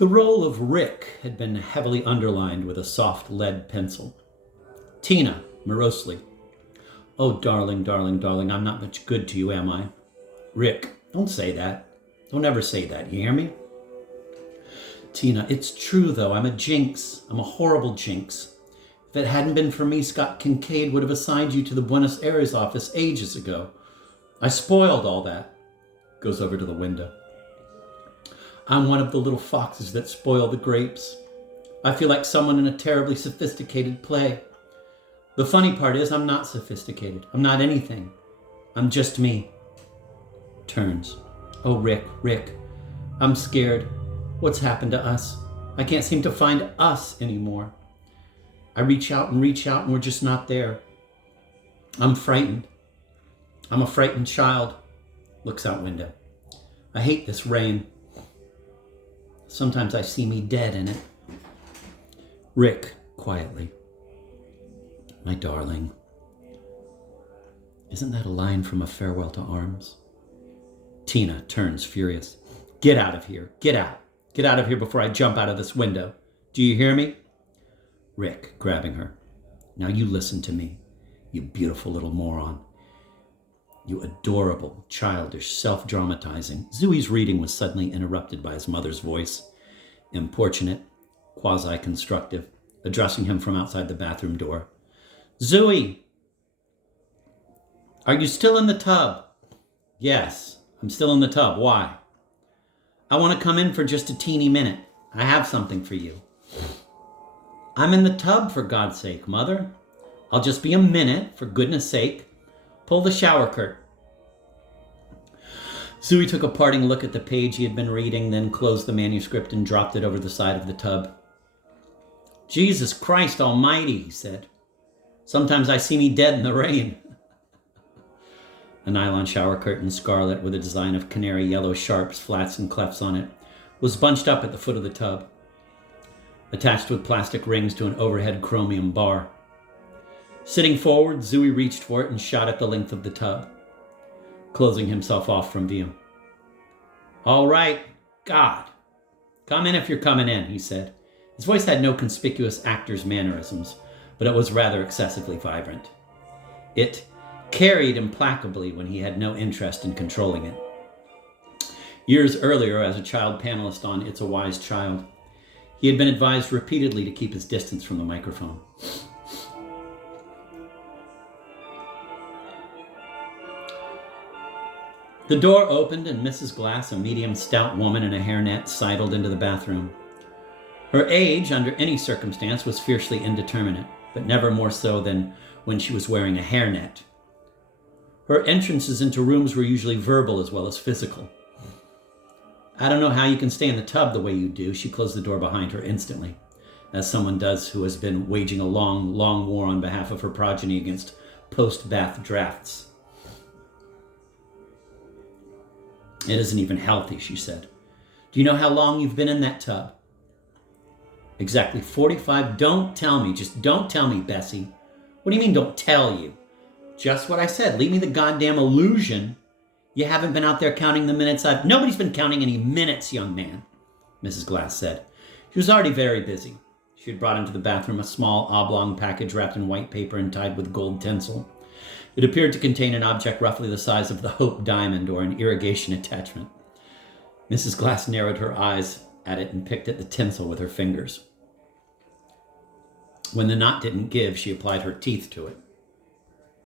The role of Rick had been heavily underlined with a soft lead pencil. Tina, morosely. Oh, darling, darling, darling, I'm not much good to you, am I? Rick, don't say that. Don't ever say that, you hear me? Tina, it's true, though. I'm a jinx. I'm a horrible jinx. If it hadn't been for me, Scott Kincaid would have assigned you to the Buenos Aires office ages ago. I spoiled all that. Goes over to the window. I'm one of the little foxes that spoil the grapes. I feel like someone in a terribly sophisticated play. The funny part is I'm not sophisticated. I'm not anything. I'm just me. Turns. Oh, Rick, I'm scared. What's happened to us? I can't seem to find us anymore. I reach out and we're just not there. I'm frightened. I'm a frightened child. Looks out window. I hate this rain. Sometimes I see me dead in it. Rick, quietly. My darling. Isn't that a line from A Farewell to Arms? Tina turns furious. Get out of here. Get out. Get out of here before I jump out of this window. Do you hear me? Rick, grabbing her. Now you listen to me, you beautiful little moron. You adorable, childish, self-dramatizing. Zooey's reading was suddenly interrupted by his mother's voice, importunate, quasi-constructive, addressing him from outside the bathroom door. Zooey! Are you still in the tub? Yes, I'm still in the tub. Why? I want to come in for just a teeny minute. I have something for you. I'm in the tub, for God's sake, Mother. I'll just be a minute, for goodness sake. Pull the shower curtain. Zooey took a parting look at the page he had been reading, then closed the manuscript and dropped it over the side of the tub. Jesus Christ almighty, he said. Sometimes I see me dead in the rain. A nylon shower curtain, scarlet, with a design of canary yellow sharps, flats, and clefts on it, was bunched up at the foot of the tub, attached with plastic rings to an overhead chromium bar. Sitting forward, Zooey reached for it and shot at the length of the tub, closing himself off from view. All right, God. Come in if you're coming in, he said. His voice had no conspicuous actor's mannerisms, but it was rather excessively vibrant. It carried implacably when he had no interest in controlling it. Years earlier, as a child panelist on It's a Wise Child, he had been advised repeatedly to keep his distance from the microphone. The door opened and Mrs. Glass, a medium stout woman in a hairnet, sidled into the bathroom. Her age, under any circumstance, was fiercely indeterminate, but never more so than when she was wearing a hairnet. Her entrances into rooms were usually verbal as well as physical. I don't know how you can stay in the tub the way you do. She closed the door behind her instantly, as someone does who has been waging a long, long war on behalf of her progeny against post-bath drafts. It isn't even healthy, she said. Do you know how long you've been in that tub? Exactly 45. Don't tell me. Just don't tell me, Bessie. What do you mean, don't tell you? Just what I said. Leave me the goddamn illusion you haven't been out there counting the minutes Nobody's been counting any minutes, young man, Mrs. Glass said. She was already very busy. She had brought into the bathroom a small oblong package wrapped in white paper and tied with gold tinsel. It appeared to contain an object roughly the size of the Hope diamond or an irrigation attachment. Mrs. Glass narrowed her eyes at it and picked at the tinsel with her fingers. When the knot didn't give, she applied her teeth to it.